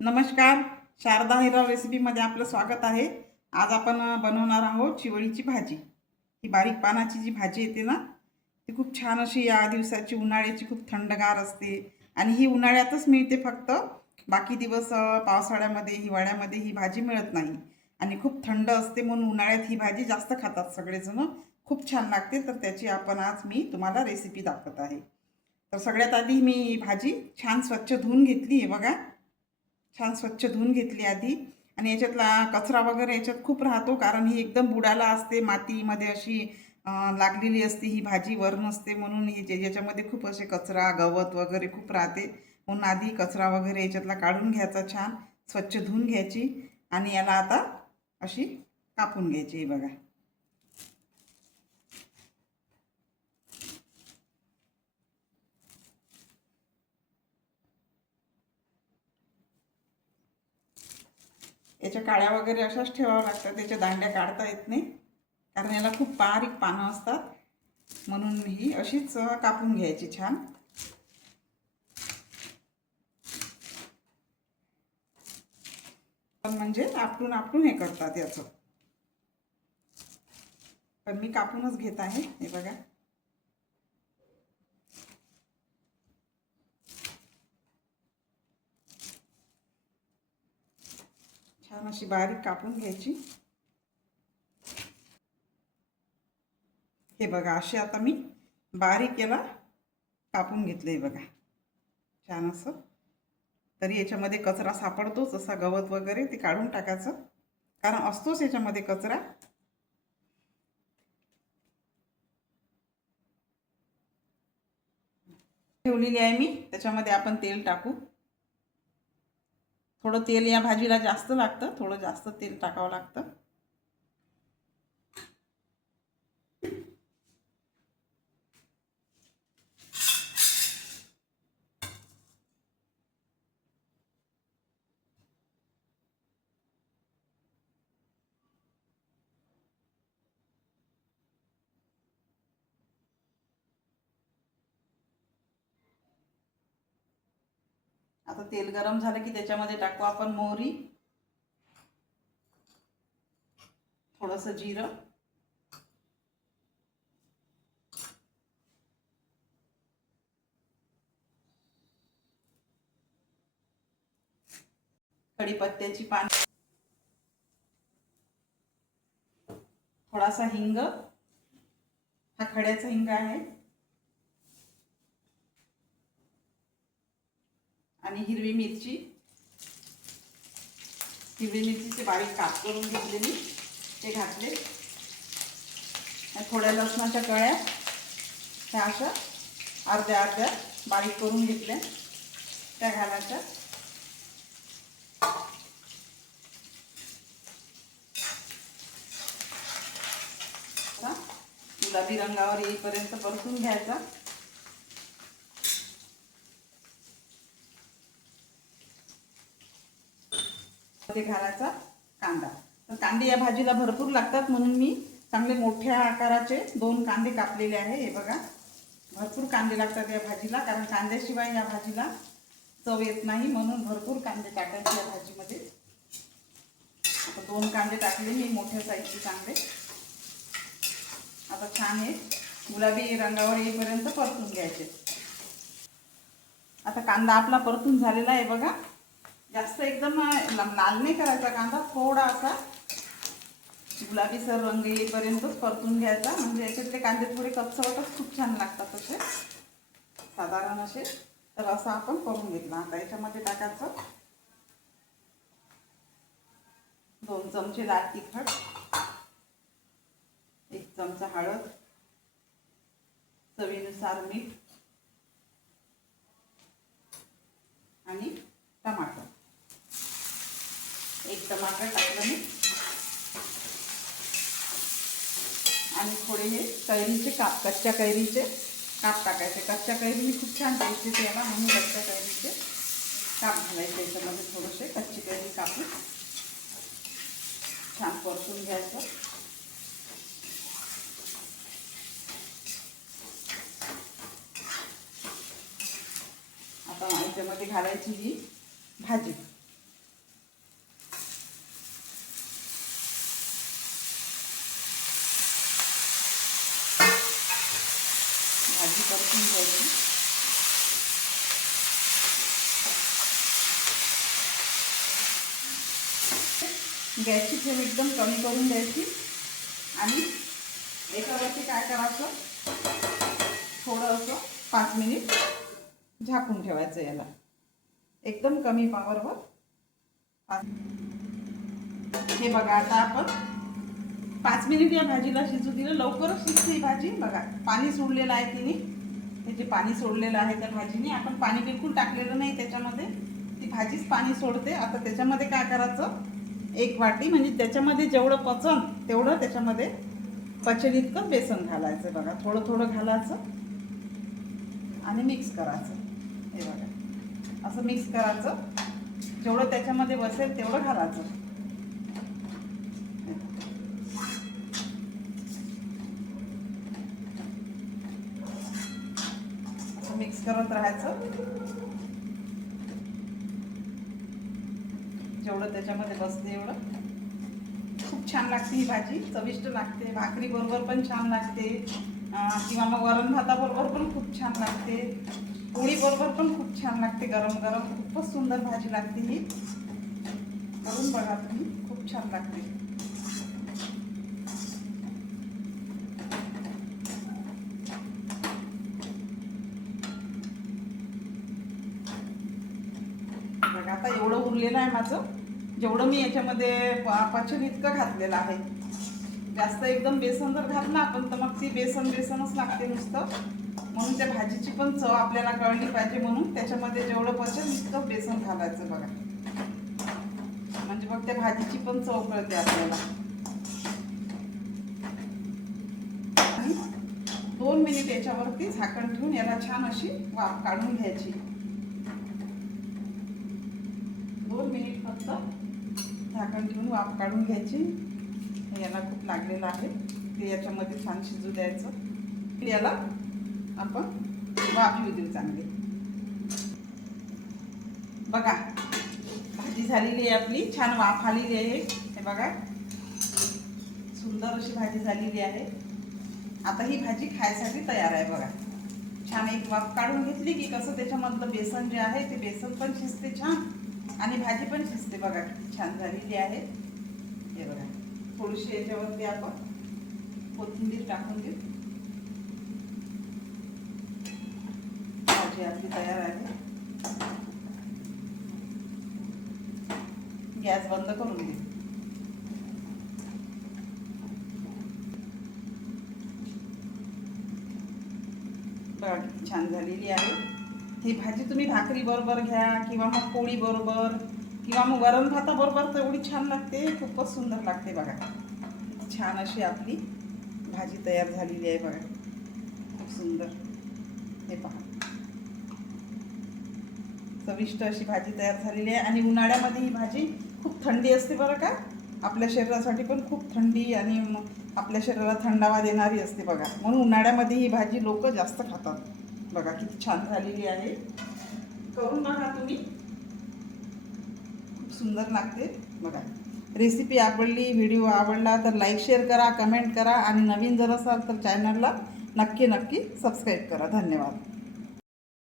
नमस्कार. शारदा हिराव रेसिपीमध्ये आपलं स्वागत आहे. आज आपण बनवणार आहोत चिवळीची भाजी. ही बारीक पानाची जी भाजी येते ना, ती खूप छान अशी या दिवसाची उन्हाळ्याची खूप थंडगार असते आणि ही उन्हाळ्यातच मिळते फक्त. बाकी दिवस पावसाळ्यामध्ये, हिवाळ्यामध्ये ही भाजी मिळत नाही आणि खूप थंड असते म्हणून उन्हाळ्यात ही भाजी जास्त खातात सगळेजण. खूप छान लागते, तर त्याची आपण आज मी तुम्हाला रेसिपी दाखवत आहे. तर सगळ्यात आधी मी भाजी छान स्वच्छ धुवून घेतली आहे बघा. छान स्वच्छ धुवून घेतली आधी. आणि याच्यातला कचरा वगैरे याच्यात खूप राहतो, कारण ही एकदम बुडाला असते, मातीमध्ये अशी लागलेली असते ही भाजी, वर नसते म्हणून ही याच्यामध्ये खूप असे कचरा गवत वगैरे खूप राहते. म्हणून आधी कचरा वगैरे याच्यातला काढून घ्यायचा, छान स्वच्छ धुवून घ्यायची आणि याला आता अशी कापून घ्यायची बघा. याच्या काड्या वगैरे अशाच ठेवाव्या लागतात, त्याच्या दांड्या काढता येत नाही, कारण याला खूप बारीक पानं असतात. म्हणून ही अशीच कापून घ्यायची छान. पण म्हणजे आपटून आपटून हे करतात याचं, पण मी कापूनच घेत आहे. हे बघा, छान अशी बारीक कापून घ्यायची. हे बघा, अशी आता मी बारीक याला कापून घेतलंय बघा, छान असं. तरी याच्यामध्ये कचरा सापडतोच, असा गवत वगैरे ते काढून टाकायचं, कारण असतोच याच्यामध्ये कचरा. ठेवलेली आहे मी, त्याच्यामध्ये आपण तेल टाकू. थोडं तेल या भाजीला जास्त लागतं, थोडं जास्त तेल टाकावं लागतं. आता तेल गरम झालं की त्याच्यामध्ये टाकू आपण मोहरी, थोडंसं जिरं, कढीपत्त्याची पान, थोडासा हिंग, हा खड्याचा हिंग आहे, आणि हिरवी मिरची. हिरवी मिरचीचे बारीक काप करून घेतलेली ते घातले. थोड्या लसणाच्या कळ्या ह्या अशा अर्ध्या अर्ध्या बारीक करून घेतल्या, त्या घालायच्या. गुलाबी रंगावर येईपर्यंत परतून घ्यायचा. ते घालायचा कांदा. तर कांदे या भाजीला भरपूर लागतात म्हणून मी चांगले मोठ्या आकाराचे 2 कांदे कापलेले आहे. हे बघा, भरपूर कांदे लागतात या भाजीला, कारण कांद्याशिवाय या भाजीला चव येत नाही, म्हणून भरपूर कांदे टाकायचे या भाजीमध्ये. आता 2 कांदे टाकले मी, मोठ्या साईजचे कांदे. आता छान हे गुलाबी रंगावर येईपर्यंत परतून घ्यायचे. आता कांदा आपला परतून झालेला आहे बघा. जास्त एकदम लाल नाही करायचा कांदा, थोडा असा गुलाबीसर रंग येईपर्यंतच परतून घ्यायचा, म्हणजे याच्यातले कांदे थोडे कच्चवटच खूप छान लागतात असे, साधारण असे. तर असं आपण करून घेतलं. आता याच्यामध्ये टाकायचं 2 चमचे लाल तिखट, 1 चमचा हळद, चवीनुसार मीठ आणि टमाटर. 1 टमाटर टाकलं मी, आणि थोडे हे कैरीचे काप, कच्च्या कैरीचे काप टाकायचे. कच्च्या कैरीने खूप छान टेस्ट येते याला, म्हणून कच्च्या कैरीचे काप घालायचे याच्यामध्ये. थोडेसे कच्ची कैरी कापून छान परतून घ्यायचं. आता याच्यामध्ये घालायची ही भाजी. गॅसची फ्लेम एकदम कमी करून द्यायची आणि याच्यावरती काय करायचं, थोडं असं 5 मिनिट झाकून ठेवायचं याला एकदम कमी पॉवरवर. हे बघा आता आपण 5 मिनिट या भाजीला शिजू दिलं. लवकरच शिजते ही भाजी. बघा पाणी सोडलेलं आहे तिने, हे जे पाणी सोडलेलं आहे त्या भाजीने, आपण पाणी बिलकुल टाकलेलं नाही त्याच्यामध्ये, ती भाजीच पाणी सोडते. आता त्याच्यामध्ये काय करायचं, 1 वाटी म्हणजे त्याच्यामध्ये जेवढं पचन तेवढं त्याच्यामध्ये पचेल इतकं बेसन घालायचं. बघा थोडं थोडं घालायचं आणि मिक्स करायचं. हे बघा असं मिक्स करायचं, जेवढं त्याच्यामध्ये बसेल तेवढं घालायचं. असं मिक्स करत राहायचं, जेवढं त्याच्यामध्ये बसते एवढं. खूप छान लागते ही भाजी, चविष्ट लागते. भाकरी बरोबर पण छान लागते किंवा मग वरण भाताबरोबर पण खूप छान लागते, पोळी बरोबर पण खूप छान लागते. गरम गरम खूपच सुंदर भाजी लागते ही. करून बघा तुम्ही, खूप छान लागते. बघा आता एवढं उरलेलं आहे माझं, जेवढं मी याच्यामध्ये पचन इतकं घातलेलं आहे. जास्त एकदम बेसन जर घातलं आपण तर मग ती बेसनच लागते नुसतं. म्हणून त्या भाजीची पण चव आपल्याला कळली पाहिजे, म्हणून त्याच्यामध्ये जेवढं पचन इतकं बेसन घालायचं. बघा म्हणजे मग त्या भाजीची पण चव कळते आपल्याला. आणि 2 मिनिट याच्यावरती झाकण ठेवून याला छान अशी वाफ काढून घ्यायची. 2 मिनिट फक्त झाकण ठेवून वाफ काढून घ्यायची. याला खूप लागलेलं आहे ते याच्यामध्ये छान शिजू द्यायचं. याला आपण वाफ येऊ देऊ चांगली. बघा भाजी झालेली आहे आपली, छान वाफ आलेली आहे. हे बघा सुंदर अशी भाजी झालेली आहे. आता ही भाजी खायसाठी तयार आहे. बघा छान एक वाफ काढून घेतली की कसं त्याच्यामधलं बेसन जे आहे ते बेसन पण शिजते छान आणि भाजी पण शिजते. बघा किती छान झालेली आहे. हे बघा थोडीशी याच्यावरती आपण कोथिंबीर टाकून देऊ. भाजी आपली तयार आहे. गॅस बंद करून देऊ. बघा किती छान झालेली आहे ही भाजी. तुम्ही भाकरी बरोबर घ्या किंवा मग पोळी बरोबर किंवा मग वरण भाताबरोबर तर एवढी छान लागते, खूपच सुंदर लागते. बघा छान अशी आपली भाजी तयार झालेली आहे. बघा खूप सुंदर. हे पहा चविष्ट अशी भाजी तयार झालेली आहे. आणि उन्हाळ्यामध्ये ही भाजी खूप थंडी असते बरं का, आपल्या शरीरासाठी पण खूप थंडी आणि आपल्या शरीराला थंडावा देणारी असते. बघा म्हणून उन्हाळ्यामध्ये ही भाजी लोक जास्त खातात. बघा किती छान झालेली आहे. करून बघा तुम्ही, खूप सुंदर लागते. बघा रेसिपी आवडली, व्हिडिओ आवडला तर लाईक शेअर करा, कमेंट करा आणि नवीन जर असाल तर चॅनलला नक्की सबस्क्राईब करा. धन्यवाद.